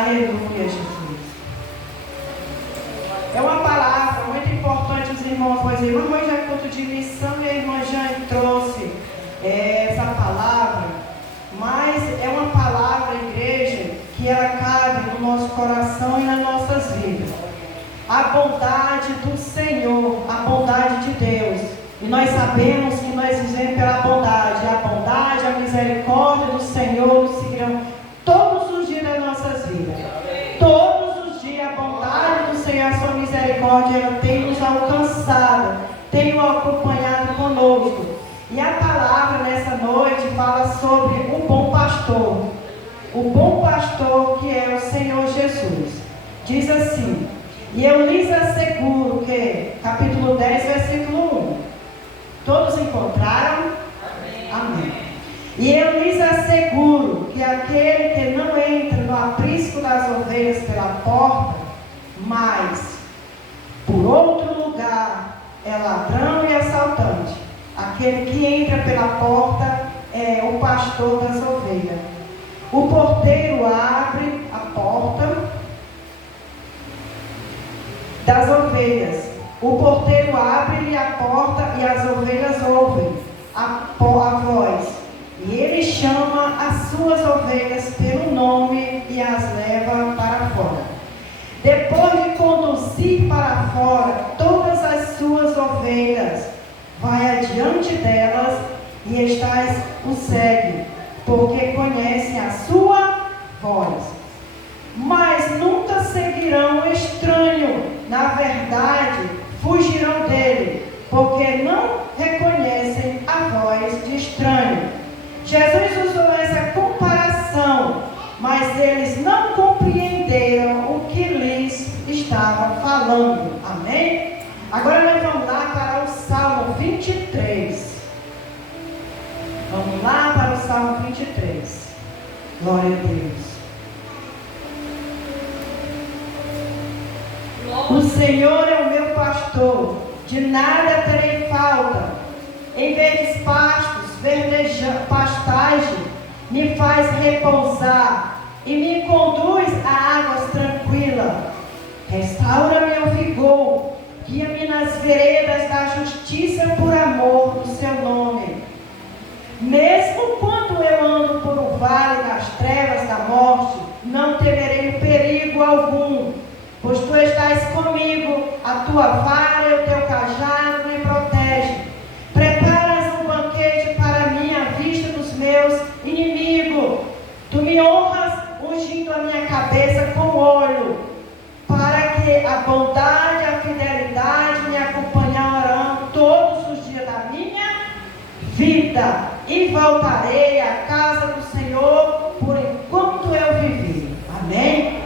Aleluia, Jesus. É uma palavra muito importante, os irmãos, pois a irmã já é culto de missão e a irmã já trouxe essa palavra, mas é uma palavra, igreja, que ela cabe no nosso coração e nas nossas vidas. A bondade do Senhor, a bondade de Deus. E nós sabemos que nós vivemos pela bondade. A bondade, a misericórdia do Senhor nos seguirão todos os dias das nossas vidas. Todos os dias a bondade do Senhor, a sua misericórdia, ela tem nos alcançado, tem nos acompanhado conosco. E a palavra nessa noite fala sobre o bom pastor. O bom pastor que é o Senhor Jesus. Diz assim: e eu lhes asseguro que, capítulo 10, versículo 1. Todos encontraram? Amém. Amém. E eu lhes asseguro que aquele que não entra no aprisco das ovelhas pela porta, mas por outro lugar é ladrão e assaltante. Aquele que entra pela porta é o pastor das ovelhas. O porteiro abre a porta das ovelhas. O porteiro abre-lhe a porta e as ovelhas ouvem a voz. E ele chama as suas ovelhas pelo nome e as leva para fora. Depois de conduzir para fora todas as suas ovelhas, vai adiante delas e estas o seguem, porque conhecem a sua voz. Mas nunca seguirão o estranho. Na verdade, fugirão dele, porque não reconhecem a voz de estranho. Jesus usou essa comparação, mas eles não compreenderam o que lhes estava falando. Amém? Agora nós vamos lá para o Salmo 23. Vamos lá para o Salmo 23. Glória a Deus. O Senhor é o meu pastor, de nada terei falta. Em verdes pastos, pastagem, me faz repousar e me conduz a águas tranquilas. Restaura meu vigor, guia-me nas veredas da justiça por amor do seu nome. Mesmo quando eu ando por um vale das trevas da morte, não temerei perigo algum, pois tu estás comigo, a tua vara e o teu cajado me protegem. Preparas um banquete para mim à vista dos meus inimigos. Tu me honras ungindo a minha cabeça com óleo, para que a bondade e a fidelidade me acompanharão todos os dias da minha vida. E voltarei à casa do Senhor por enquanto eu viver. Amém?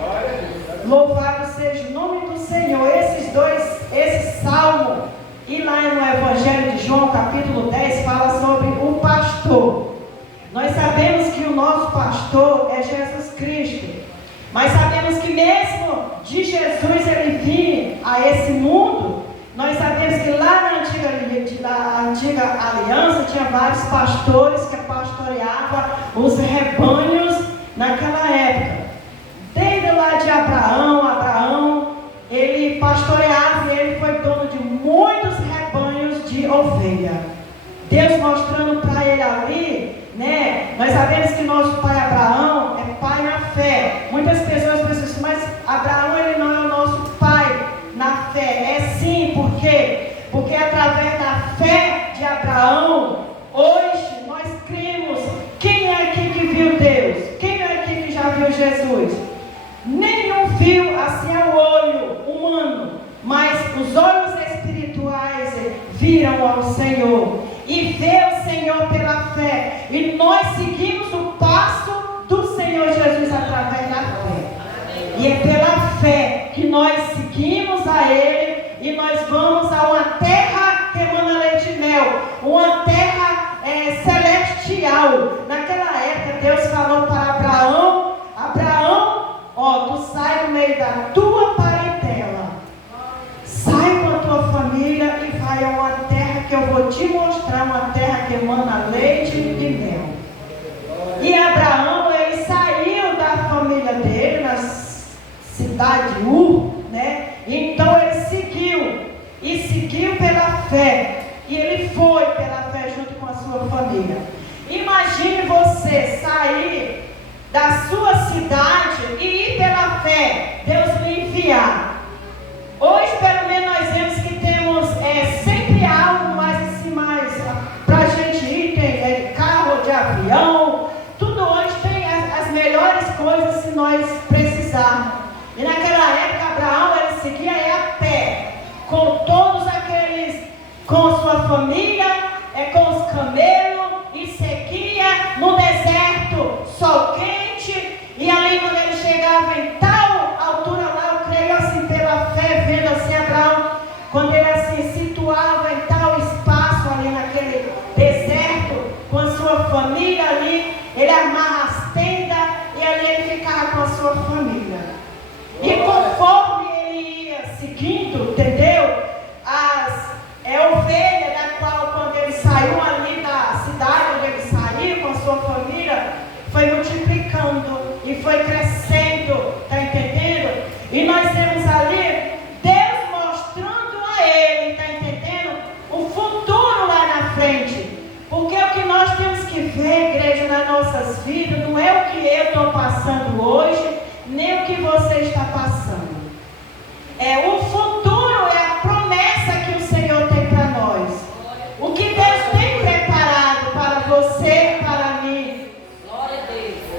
Louvado seja o nome do Senhor. Esse salmo, e lá no Evangelho de João, capítulo 10, fala sobre o pastor. Nós sabemos que o nosso pastor é Jesus Cristo, mas sabemos que mesmo de Jesus ele vir a esse mundo, nós sabemos que lá na antiga aliança tinha vários pastores que pastoreavam os rebanhos naquela época. Desde lá de Abraão, ele pastoreava e ele foi dono de muitos rebanhos de ovelha. Deus mostrando para ele ali, né? Nós sabemos que nosso pai Abraão é pai na fé. Muitas pessoas pensam assim, mas Abraão ele não é o nosso pai na fé. É sim, por quê? Porque através da fé de Abraão, hoje nós cremos. Quem é aqui que viu Deus? Quem é aqui que já viu Jesus? Nenhum viu assim ao olho humano, mas os olhos espirituais viram ao Senhor. E vê o Senhor pela fé. E nós seguimos o passo do Senhor Jesus através da fé. E é pela fé que nós seguimos a Ele. E nós vamos a uma terra que emana leite e mel. Uma terra celestial. Naquela época Deus falou para Abraão: Abraão, tu sai do meio da tua parentela, sai com a tua família e vai a uma terra que eu vou te mostrar, uma terra que emana leite e mel. E Abraão, ele saiu da família dele, cidade de Ur, né? Então ele seguiu, e seguiu pela fé, e ele foi pela fé junto com a sua família. Imagine você sair da sua cidade e ir pela fé, Deus lhe enviar. Hoje, pelo menos, nós vemos que temos sempre algo mais assim, mais para a gente ir, tem carro de avião, tudo hoje tem as melhores coisas se nós precisarmos. E naquela época, Abraão, ele seguia a pé, com todos aqueles, com sua família, com os camelos, e seguia no deserto, sol quente, e ali quando ele chegava em tal altura lá, eu creio assim pela fé, vendo assim Abraão, quando ele assim situava em tal espaço ali naquele deserto, com a sua família ali, ele amarra as tendas, e ali ele ficava com a sua família. E conforme ele ia seguindo, entendeu? As ovelhas da qual, quando ele saiu ali da cidade onde ele saiu com a sua família, foi multiplicando e foi crescendo, está entendendo? E nós temos ali Deus mostrando a ele, está entendendo? O futuro lá na frente. Porque o que nós temos que ver, igreja, nas nossas vidas, não é o que eu estou passando hoje, nem o que você está passando. O futuro é a promessa que o Senhor tem para nós. O que Deus tem preparado para você e para mim.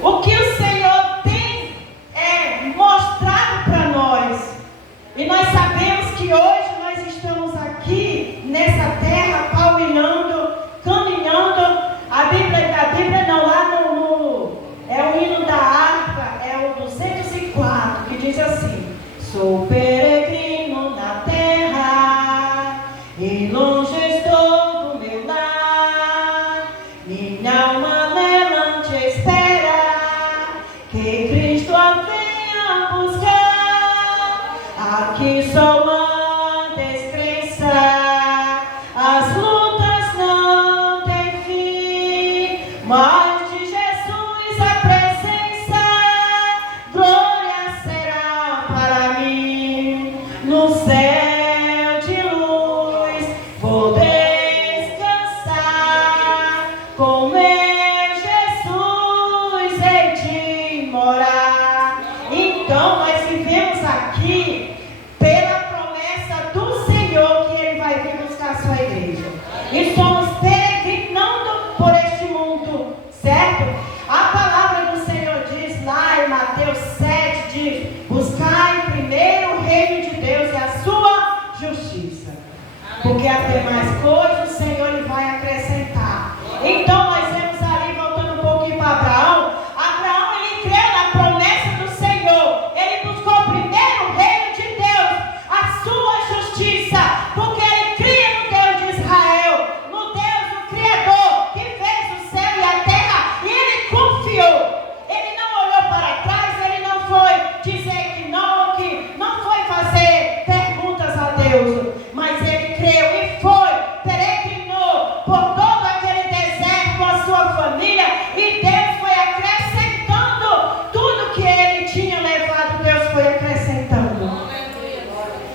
O que o Senhor tem mostrado para nós. E nós sabemos que hoje nós estamos aqui nessa terra palmilhando, caminhando. A Bíblia não, lá no o hino da harpa, é o 204, que diz assim: sou peregrino na terra, e longe estou do meu lar, minha alma nela te espera, que Cristo a venha buscar. Aqui só há descrença, as lutas não têm fim, mas de Jesus a presença, glória será para mim. No céu de luz vou descansar, com meu Jesus hei de morar. Então nós vivemos aqui pela promessa do Senhor, que Ele vai vir buscar a sua igreja. E somos peregrinando por este mundo, certo? A palavra do Senhor diz lá em Mateus 7, diz: buscai primeiro o reino de Deus e a sua justiça, porque até mais coisas o Senhor lhe vai acrescentar. Então nós vemos ali, voltando um pouquinho para Abraão. Abraão, ele creu na promessa do Senhor. Ele buscou primeiro o reino de Deus, a sua justiça, porque ele cria no Deus de Israel, no Deus, o Criador, que fez o céu e a terra, e ele confiou. Ele não olhou para trás, ele não foi dizer que não foi fazer perguntas a Deus, mas ele creu e foi, peregrinou por todo aquele deserto com a sua família, e Deus foi acrescentando tudo que ele tinha levado, Deus foi acrescentando.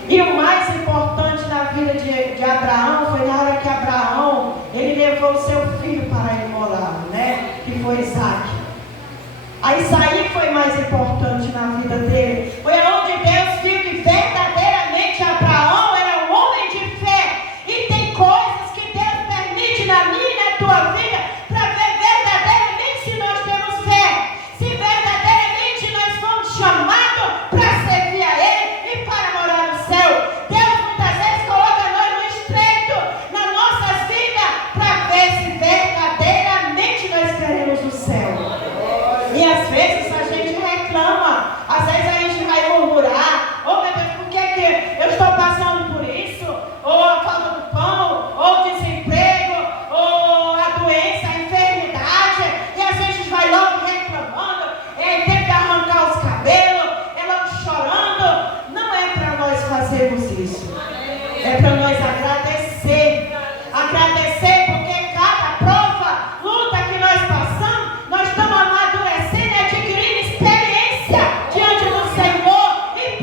E o mais importante na vida de Abraão foi na hora que Abraão, ele levou o seu filho para ele morar, né? Que foi Isaac. Isso aí foi mais importante na vida dele. Foi onde Deus viu que verdadeiramente Abraão era um homem de fé. E tem coisas que Deus permite na minha e na tua vida para ver verdadeiramente se nós temos fé. Se verdadeiramente nós fomos chamados para servir a Ele e para morar no céu. Deus muitas vezes coloca nós no estreito nas nossas vidas para ver se verdadeiramente nós queremos o céu. E às vezes a gente reclama, às vezes a gente vai murmurar: oh meu Deus, por que eu estou passando por isso? Ou a falta do pão, ou o desemprego, ou a doença, a enfermidade, e a gente vai logo reclamando, tem que arrancar os cabelos, logo chorando. Não é para nós fazermos isso, é para nós agradecer. Agradecer porque cada prova, luta que nós passamos, nós estamos amadurecendo e adquirindo experiência diante do Senhor e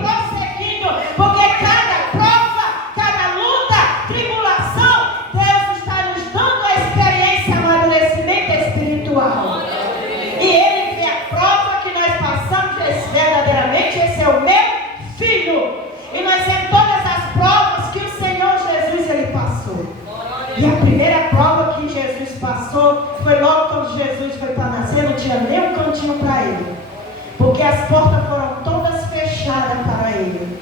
portas foram todas fechadas para ele.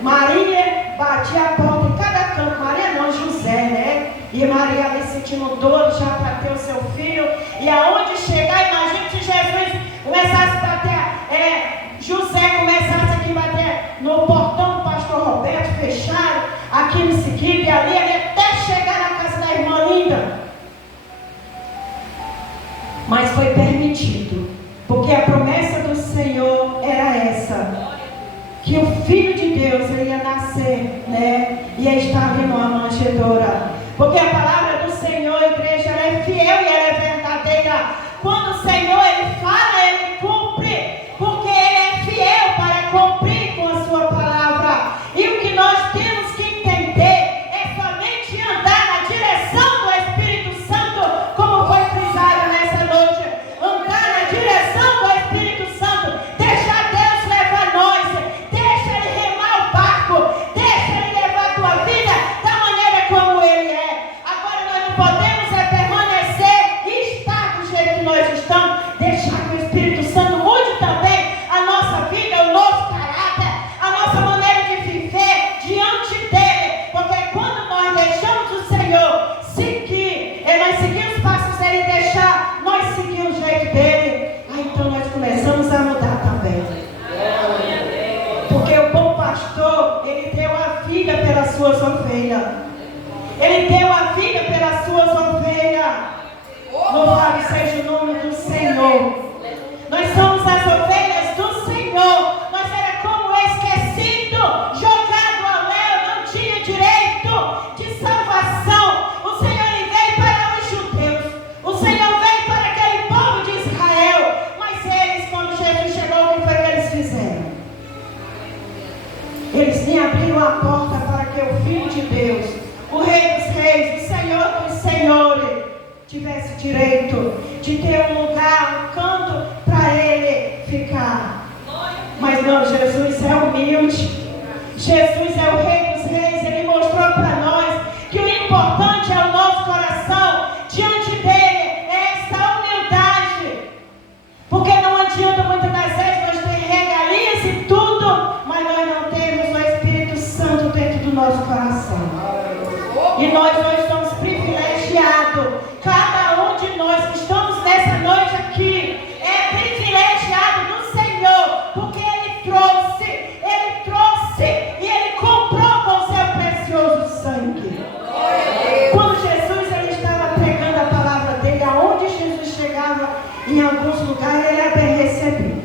Maria batia a porta em cada canto. Maria não, José, né? E Maria ali sentindo dor já para ter o seu filho. E aonde chegar, imagina se Jesus começasse a bater, José começasse aqui a bater no portão do pastor Roberto, fechado, aqui em seguida e ali, até chegar na casa da irmã Linda. Mas foi permitido, porque a promessa do Senhor era essa, que o Filho de Deus ia nascer, né? Ia estar em uma manjedoura. Porque a palavra do Senhor, igreja, ela é fiel e ela é verdadeira. Quando o Senhor, Ele fala, Ele cumpre, porque Ele é fiel para cumprir com a sua palavra. E o que nós temos que entender é somente andar na direção do Espírito Santo, como foi frisado nessa noite. Andar na direção do Espírito Santo, deixar Deus levar nós, deixa Ele remar o barco, deixa Ele levar a tua vida da maneira como Ele é. Agora nós não podemos permanecer e estar do jeito que nós estamos, deixar que o Espírito Santo mude também a nossa vida, o nosso caráter, a nossa maneira de viver diante dEle, porque quando nós deixamos o Senhor seguir, nós seguimos os passos dEle, deixar nós seguir o jeito dEle, então nós começamos a mudar também. Porque o bom pastor, ele deu a vida pelas suas ovelhas. Ele deu a vida pelas suas ovelhas. Louvado seja o nome do Senhor. Nós somos as ovelhas do Senhor. Nós era como esquecido, jogado ao léu, não tinha direito de salvação. O Senhor, Ele veio para os judeus. O Senhor veio para aquele povo de Israel. Mas eles, quando Jesus chegou, o que foi que eles fizeram? Eles nem abriram a porta para que o Filho de Deus, o Rei dos Reis, o Senhor dos Senhores, tivesse direito de ter um lugar, um canto para ele ficar. Mas não, Jesus é humilde. Jesus é o Rei dos Reis. Ele mostrou para nós que o importante é o nosso coração diante dele, é essa humildade. Porque não adianta muitas das vezes nós ter regalias e tudo, mas nós não temos o Espírito Santo dentro do nosso coração. E nós somos privilegiados. Cada um de nós que estamos nessa noite aqui é privilegiado do Senhor, porque Ele trouxe e Ele comprou com o seu precioso sangue. Quando Jesus ele estava pregando a palavra dele, aonde Jesus chegava, em alguns lugares ele era bem recebido.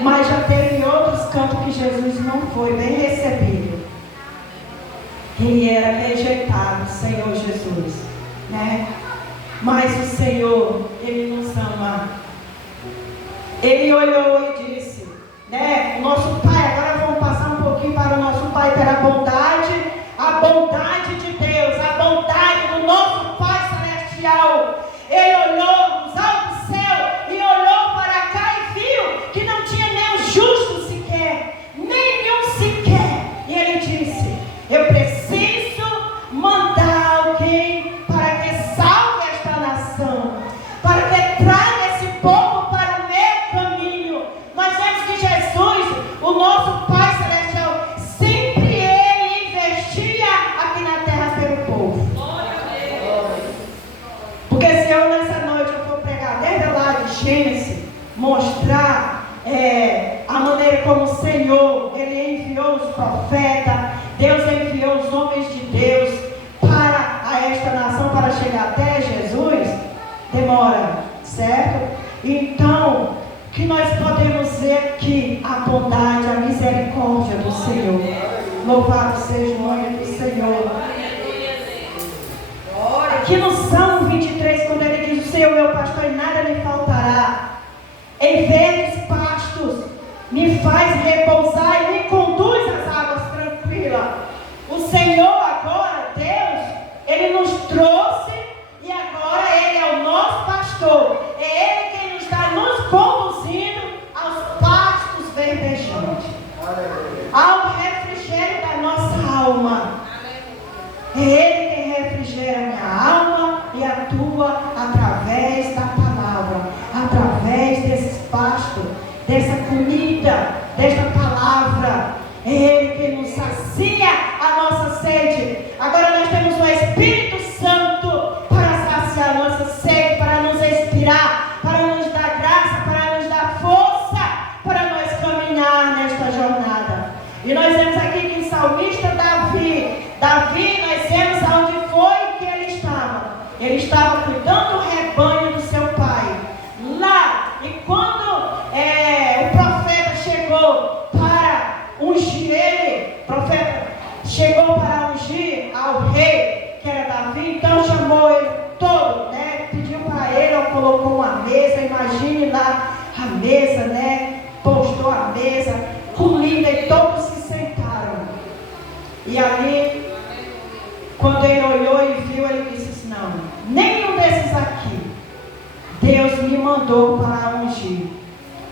Mas já teve outros cantos que Jesus não foi bem recebido. Ele era rejeitado, Senhor Jesus, né? Mas o Senhor, Ele nos ama. Ele olhou e disse, né? O nosso Pai, agora vamos passar um pouquinho para o nosso Pai, pela bondade, a bondade de Deus, a bondade do nosso Pai Celestial. Ele olhou nos altos do céu e olhou para cá e viu que não tinha nem um justo sequer, nenhum sequer. E Ele disse, eu preciso mandar alguém para que salve esta nação, para que traga esse povo para o meu caminho. Nós vemos que Jesus, o nosso Pai Celestial, sempre Ele investia aqui na terra pelo povo. Porque se eu nessa noite eu for pregar desde lá de Gênesis, mostrar a maneira como o Senhor, Ele enviou os profetas, Deus enviou os homens de Deus para esta nação, para chegar até Jesus, demora, certo? Então, que nós podemos ver aqui a bondade, a misericórdia do Senhor. Louvado seja o nome do Senhor. Aqui no Salmo 23, quando ele diz, o Senhor meu pastor e nada me faltará, em verdes pastos me faz repousar e me conduz às águas tranquilas. O Senhor agora, Deus, Ele nos trouxe e agora Ele é o nosso pastor. É Ele quem nos está nos conduzindo aos pastos verdejantes, ao refrigério da nossa alma. É Ele quem refrigera a minha alma e a tua através da palavra, através desses pastos, dessa comida É Ele que nos sacia a nossa sede. Agora nós temos o Espírito Santo para saciar a nossa sede, para nos inspirar, para nos dar graça, para nos dar força, para nós caminhar nesta jornada. E nós vemos aqui que o salmista Davi, nós vemos aonde foi que ele estava. Ele estava cuidando do rebanho do seu pai. Lá, e quando o profeta chegou para ungir ele, o profeta chegou para ungir ao rei, que era Davi, então chamou ele todo, né? Pediu para ele, colocou uma mesa, imagine lá a mesa, né? Postou a mesa, comida, e todos se sentaram. E ali, quando ele olhou e viu, ele disse assim: não, nenhum desses aqui Deus me mandou para ungir,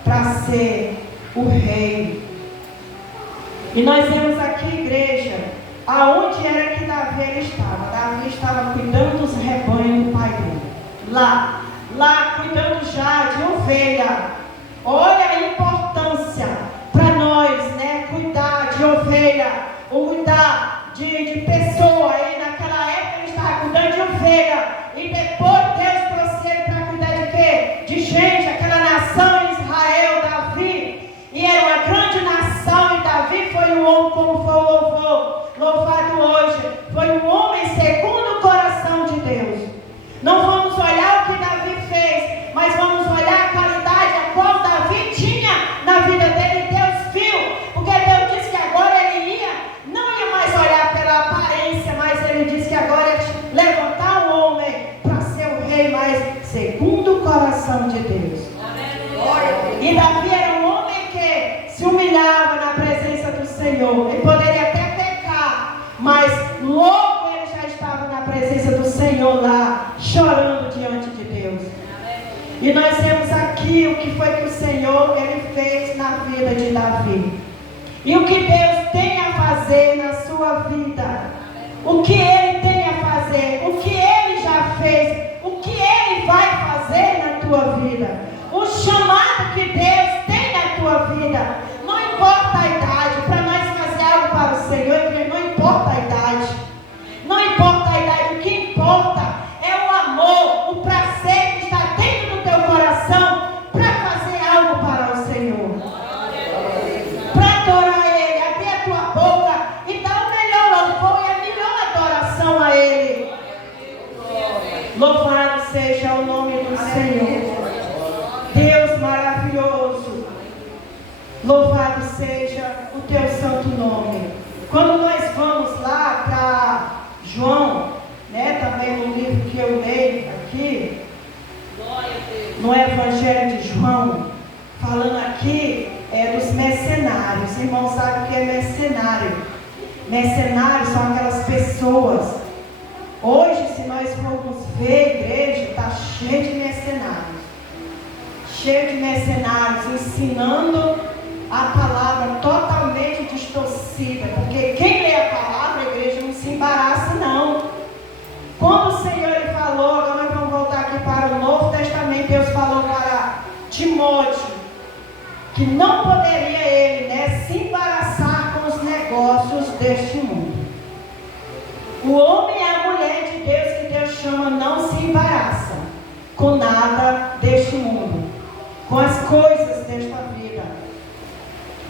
para ser o rei. E nós vemos aqui, igreja, aonde era que Davi estava. Davi estava cuidando dos rebanhos do pai dele. Lá cuidando já de ovelha. Olha a importância para nós, né? Cuidar de ovelha, ou cuidar de pessoa. E naquela época ele estava cuidando de ovelha. E depois Deus trouxe ele para cuidar de quê? De gente, aquela nação Israel, Davi. E era uma grande nação, e Davi foi um homem, como foi o louvado hoje. Foi um homem segundo o coração de Deus. Não vamos olhar o que Davi fez, mas vamos olhar a qualidade a qual Davi tinha na vida dele. Deus viu, porque Deus disse que agora ele não ia mais olhar pela aparência, mas ele disse que agora ia levantar um homem para ser o rei, mas segundo o coração de Deus. E Davi era um homem que se humilhava na presença do Senhor. Ele poderia até pecar, mas logo ele já estava na presença do Senhor lá, chorando diante de Deus. E nós vemos aqui o que foi que o Senhor ele fez na vida de Davi. E o que Deus tem a fazer na sua vida. O que Ele tem a fazer. O que Ele já fez. O que Ele vai fazer na tua vida. O chamado que Deus tem na tua vida. Não importa a idade. Para nós fazer algo para o Senhor, não importa a idade. Não importa a idade. O que importa é o amor, o prazer que está dentro do teu coração para fazer algo para o Senhor. Para adorar Ele. Abrir a tua boca e dar o melhor louvor e a melhor adoração a Ele. Louvado seja o nome do Senhor. Deus maravilhoso. Louvado seja o teu santo nome. Quando nós vamos lá para João, né, também no livro que eu leio aqui, no Evangelho de João, falando aqui dos mercenários. Irmãos, sabe o que é mercenário? Mercenários são aquelas pessoas. Hoje, se nós formos ver a igreja, está cheia de mercenários. Cheio de mercenários ensinando a palavra totalmente distorcida. Porque quem lê a palavra, a igreja não se embaraça, não. Quando o Senhor ele falou, agora nós vamos voltar aqui para o Novo Testamento, Deus falou para Timóteo que não poderia ele, né, se embaraçar com os negócios deste mundo. O homem e a mulher de Deus que Deus chama não se embaraça com nada deste mundo, com as coisas desta vida.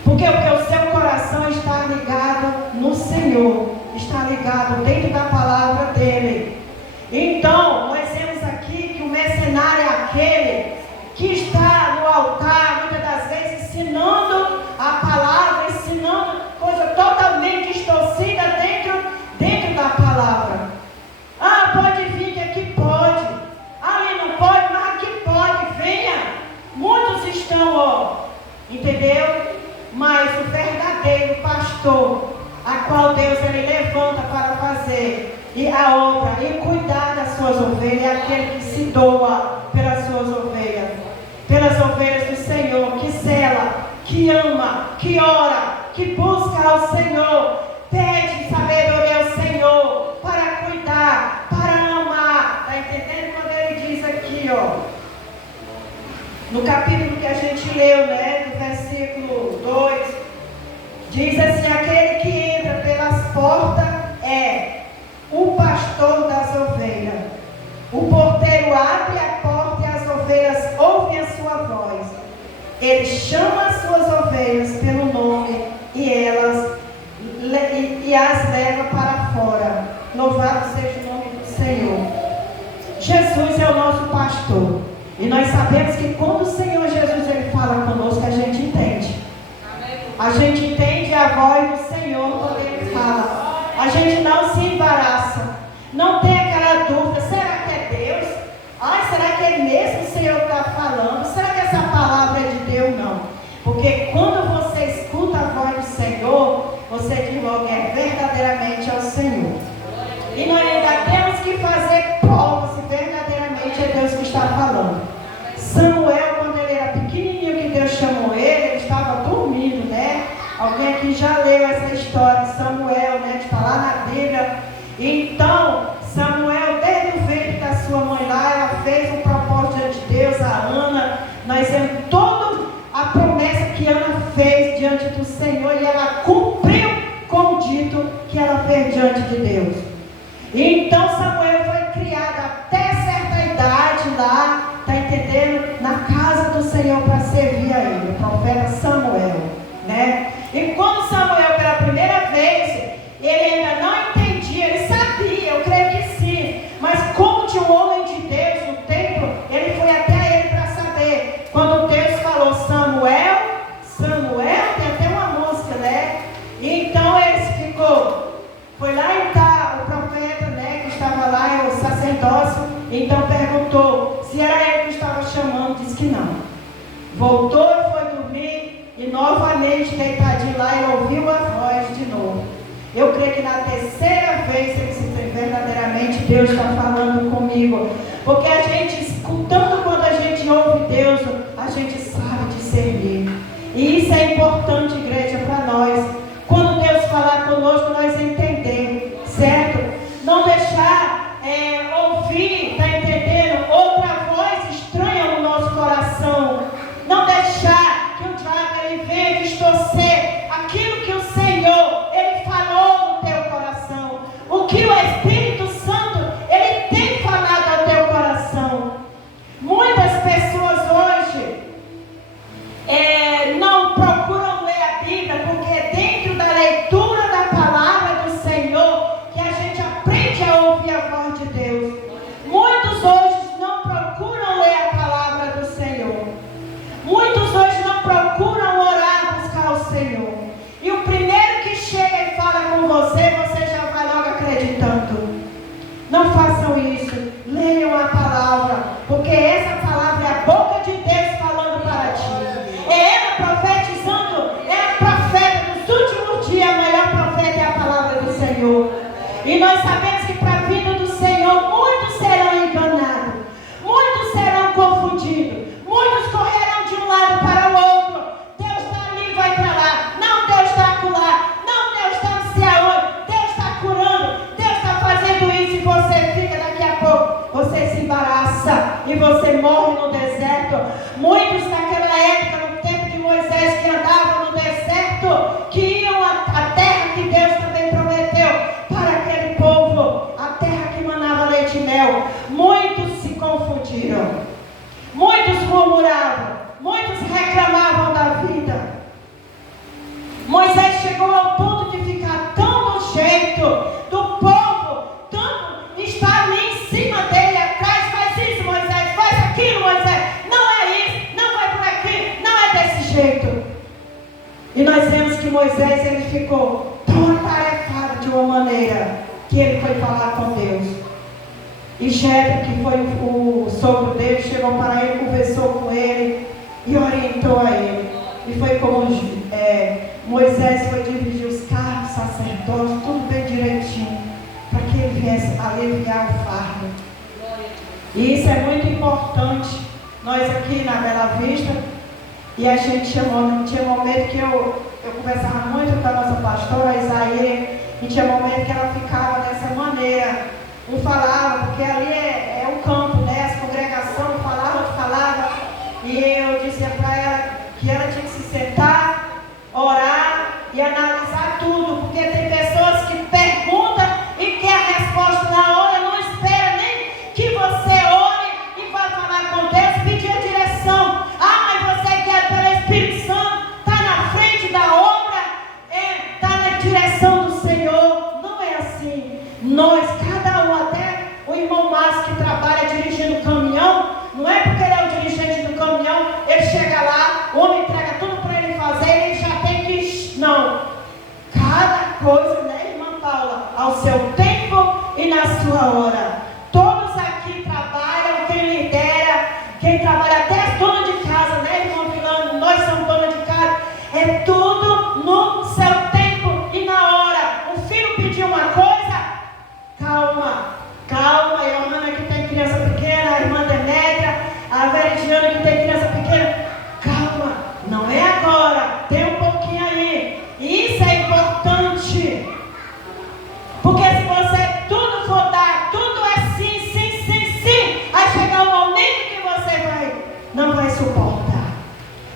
Porque o seu coração está ligado no Senhor, está ligado dentro da palavra dele. Então, nós vemos aqui que o mercenário é aquele que está no altar, muitas das vezes, ensinando a palavra, ensinando coisa totalmente distorcida dentro da palavra. Ah, pode vir, que aqui pode. Ali não pode, mas aqui pode, venha. Muitos estão, entendeu? Mas o verdadeiro pastor, a qual Deus ele levanta para fazer e a obra e cuidar das suas ovelhas, é aquele que se doa pelas suas ovelhas do Senhor, que zela, que ama, que ora, que busca ao Senhor, pede sabedoria ao Senhor para cuidar, para amar. Está entendendo quando ele diz aqui, no capítulo que a gente leu, né, do versículo 2, Diz assim: aquele que entra pelas portas é o pastor das ovelhas. O porteiro abre a porta e as ovelhas ouvem a sua voz. Ele chama as suas ovelhas pelo nome e as leva para fora. Louvado seja o nome do Senhor. Jesus é o nosso pastor. E nós sabemos que quando o Senhor Jesus ele fala conosco, a gente entende. A gente entende a voz do Senhor quando ele fala. A gente não se embaraça. Não tem aquela dúvida: será que é Deus? Ai, será que é mesmo o Senhor que está falando? Será que essa palavra é de Deus? Não. Porque quando você escuta a voz do Senhor, você diz logo: é verdadeiramente ao Senhor. E nós ainda temos que fazer prova se verdadeiramente é Deus que está falando. Samuel, quando ele era pequenininho, que Deus chamou ele estava dormindo, né? Alguém aqui já leu essa história de Samuel, né? Está lá na Bíblia. Então, Samuel, desde o ventre da sua mãe lá, ela fez um propósito diante de Deus, a Ana. Nós vemos toda a promessa que Ana fez diante do Senhor e ela cumpriu com o dito que ela fez diante de Deus. Então, Samuel foi criado até certa idade lá, está entendendo? Na casa do Senhor para servir a ele, o profeta Samuel, né? E quando Samuel, pela primeira vez, ele ainda não entendia, ele sabia, eu creio que sim, mas como tinha um homem de Deus no templo, ele foi até ele para saber. Quando Deus falou: Samuel, Samuel, tem até uma música, né? Então ele ficou, foi lá e tá, o profeta, né, que estava lá, o sacerdócio, então perguntou se era ele que estava chamando, disse que não. Voltou e foi dormir, e novamente deitadinho lá, ele ouviu a voz de novo. Eu creio que na terceira vez ele se fez: verdadeiramente Deus está falando comigo. Porque a gente, escutando, quando a gente ouve Deus, a gente sabe discernir. E isso é importante, igreja, para nós. Quando Deus falar conosco, nós entendemos, certo? Não deixar ouvir, está entendendo? Outra voz estranha no nosso coração. Não deixar que o diabo ele venha distorcer aquilo que o Senhor ele falou no teu coração. O que o Espírito Santo ele tem falado ao teu coração. Muitas pessoas hoje não procuram ler a Bíblia, porque é dentro da leitura da palavra do Senhor que a gente aprende a ouvir a voz de Deus. Muitos hoje não procuram ler a palavra do Senhor. Muitos hoje não procuram orar, buscar o Senhor. E o primeiro que chega e fala com você, você já vai logo acreditando. Não façam isso. Leiam a palavra, porque essa palavra é a boca de Deus falando para ti. É ela profetizando, é a profeta dos últimos dias. A maior profeta é a palavra do Senhor. E nós sabemos que para a vida do Senhor, muitos serão enganados, muitos serão confundidos, muitos correrão de um lado para o outro. Deus está ali, vai para lá. Não, Deus está acolá. Não, Deus está não sei aonde. Deus está curando. Deus está fazendo isso. E você fica, daqui a pouco, você se embaraça e você morre no deserto. Muitos naquela época, no tempo de Moisés, que andavam no deserto, que iam à terra que Deus também prometeu para aquele povo, a terra que manava leite e mel. Muitos se confundiram. Muitos murmuravam, muitos reclamavam da vida. Moisés chegou ao ponto de ficar tão no jeito do povo, tanto está ali em cima dele, atrás: faz isso, Moisés, faz aquilo, Moisés, não é isso, não vai por aqui, não é desse jeito. E nós vemos que Moisés ele ficou tão atarefado de uma maneira que ele foi falar com Deus. E Jetro, que foi o sogro dele, chegou para ele, conversou com ele e orientou a ele. E foi como Moisés foi dividir os cargos, sacerdotes, tudo bem direitinho, para que ele viesse aliviar o fardo. E isso é muito importante. Nós aqui na Bela Vista, e a gente chamou, tinha momento que eu conversava muito com a nossa pastora, a Isaíra, e tinha momento que ela ficava dessa maneira. Um falava, porque ali é um campo, né? As congregações falava, e eu dizia para ela que ela tinha que se sentar, orar, e analisar tudo, porque tem pessoas que perguntam e quer a resposta na hora, não espera nem que você ore e vá falar com Deus, pedir a direção. Ah, mas você quer pelo Espírito Santo, está na frente da obra, está na direção do Senhor. Não é assim. Nós, cada um, até o irmão Márcio que trabalha dirigindo caminhão, não é porque ele é o dirigente do caminhão, ele chega lá, o homem entrega tudo para ele fazer, ele já tem que... Não. Cada coisa, né, irmã Paula, ao seu tempo e na sua hora. Todos aqui trabalham, quem lidera, quem trabalha até as donas de casa, né, irmão Vilano? Nós somos donas de casa. É tudo no seu tempo e na hora. O filho pediu uma coisa, calma. Calma, a Johanna que tem criança pequena, a irmã Demétria, a Veridiana que tem criança pequena. Calma, não é agora, tem um pouquinho aí. Isso é importante. Porque se você tudo for dar, tudo é sim, sim, sim, sim, aí chegar um momento que você não vai suportar.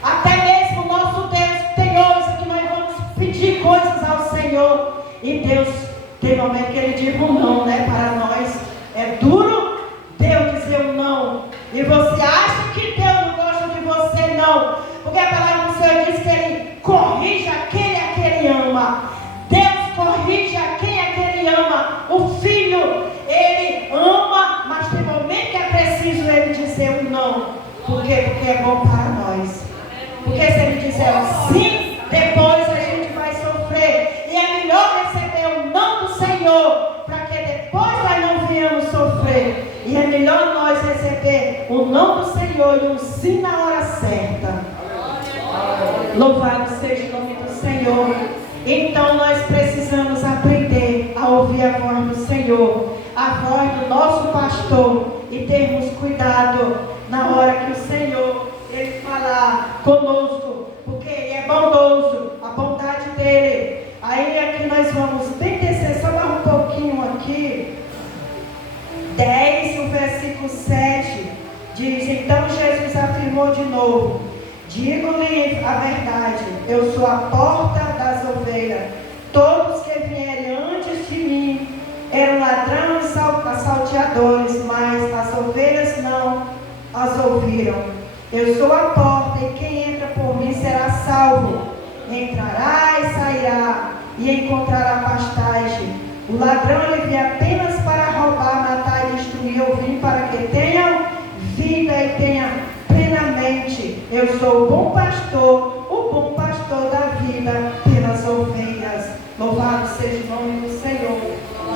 Até mesmo o nosso Deus tem horas que nós vamos pedir coisas ao Senhor. E Deus tem momento que Ele diz um não, né? Para nós é duro Deus dizer um não. E você acha que Deus não gosta de você? Não. Porque a palavra do Senhor diz que Ele corrige aquele a quem Ele ama. Deus corrige a quem Ele ama. O filho, Ele ama, mas tem momento que é preciso Ele dizer um não. Por quê? Porque é bom para nós. Porque se Ele dizer sim, depois a gente vai sofrer. E é melhor receber o não do Senhor, para que depois nós não venhamos sofrer. E é melhor nós receber o não do Senhor e um sim na hora certa. Louvado seja o nome do Senhor. Então nós precisamos aprender a ouvir a voz do Senhor, a voz do nosso pastor, e termos cuidado na hora que o Senhor Ele falar conosco, porque Ele é bondoso, a bondade dEle. Aí aqui nós vamos bem descer, só mais um pouquinho aqui. 10, o versículo 7 diz: então Jesus afirmou de novo: digo-lhe a verdade, eu sou a porta das ovelhas. Todos que vierem antes de mim eram ladrões e assalteadores, mas as ovelhas não as ouviram. Eu sou a porta, e quem entra por mim será salvo. Entrará e sairá e encontrará pastagem. O ladrão ele vem apenas para roubar, matar e destruir. Eu vim para que tenham vida e tenham plenamente. Eu sou o bom pastor da vida pelas ovelhas. Louvado seja o nome do Senhor.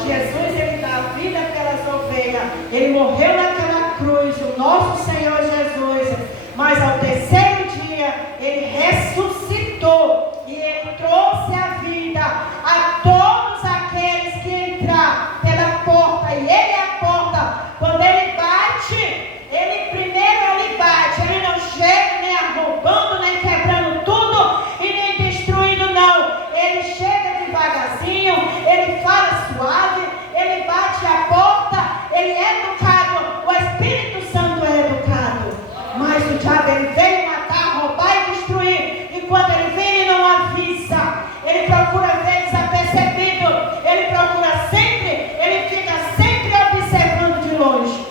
Jesus, Ele dá a vida pelas ovelhas. Ele morreu naquela cruz, o nosso Senhor Jesus. Mas ao terceiro dia, Ele ressuscitou. E Ele trouxe a vida a todos aqueles que entrar pela porta. E Ele é a porta. Quando Ele bate, Ele primeiro bate. Ele não chega nem arrombando, nem quebrando tudo e nem destruindo, não. Ele chega devagarzinho, Ele fala suave, Ele bate a porta, Ele é educado. O Espírito Santo é educado. Mas o diabo, ele veio matar, roubar e destruir. E quando ele vem, ele não avisa. Ele procura ver desapercebido. Ele procura sempre, ele fica sempre observando de longe.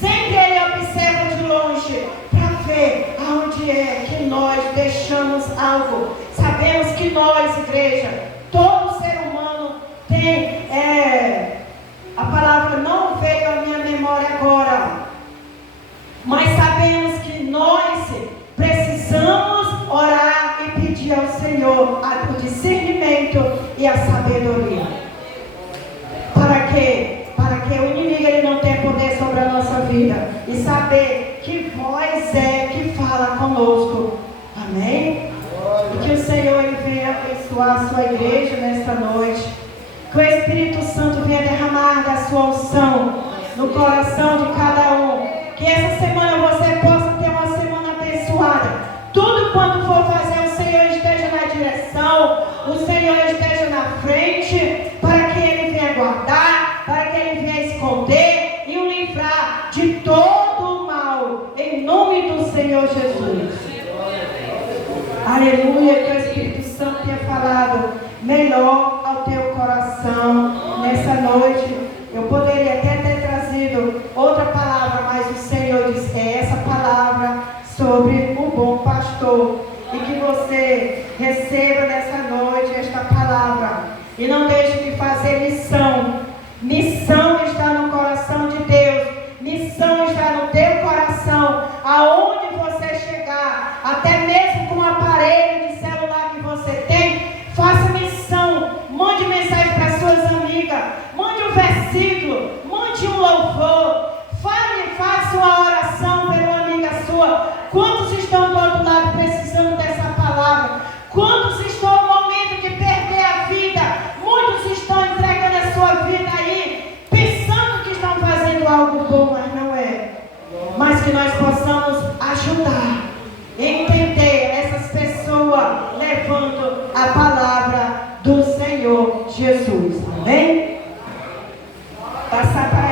Sempre ele observa de longe para ver aonde é que nós deixamos algo. Sabemos que nós, igreja, todo ser humano tem, a palavra não veio à minha memória agora, mas sabemos que nós precisamos orar e pedir ao Senhor o discernimento e a sabedoria. Para quê? Para que o inimigo ele não tenha poder sobre a nossa vida. E saber que voz é que fala conosco. Amém? E que o Senhor ele venha abençoar a sua igreja nesta noite. Que o Espírito Santo venha derramar da sua unção no coração de cada um. Que essa semana você possa ter uma semana abençoada. Tudo quanto for fazer, o Senhor esteja na direção, o Senhor esteja na frente, para que Ele venha guardar, para que Ele venha esconder e o livrar de todo o mal, em nome do Senhor Jesus. Aleluia, que o Espírito Santo tenha falado ministrado melhor ao teu coração nessa noite. Eu poderia até ter trazido outra palavra, mas o Senhor disse: é essa palavra sobre o bom pastor. E que você receba nessa noite esta palavra. E não deixe de fazer missão. Missão está no coração de Deus. Missão está no teu coração. Aonde você chegar, até mesmo com o aparelho de celular que você tem, faça missão. Mande mensagem para suas amigas. Mande um versículo. Mande um louvor. Faça uma oração pela uma amiga sua. Quantos estão do outro lado precisando dessa palavra? Quantos estão no momento de perder a vida? Muitos estão entregando a sua vida aí, pensando que estão fazendo algo bom, mas não é. Mas que nós possamos ajudar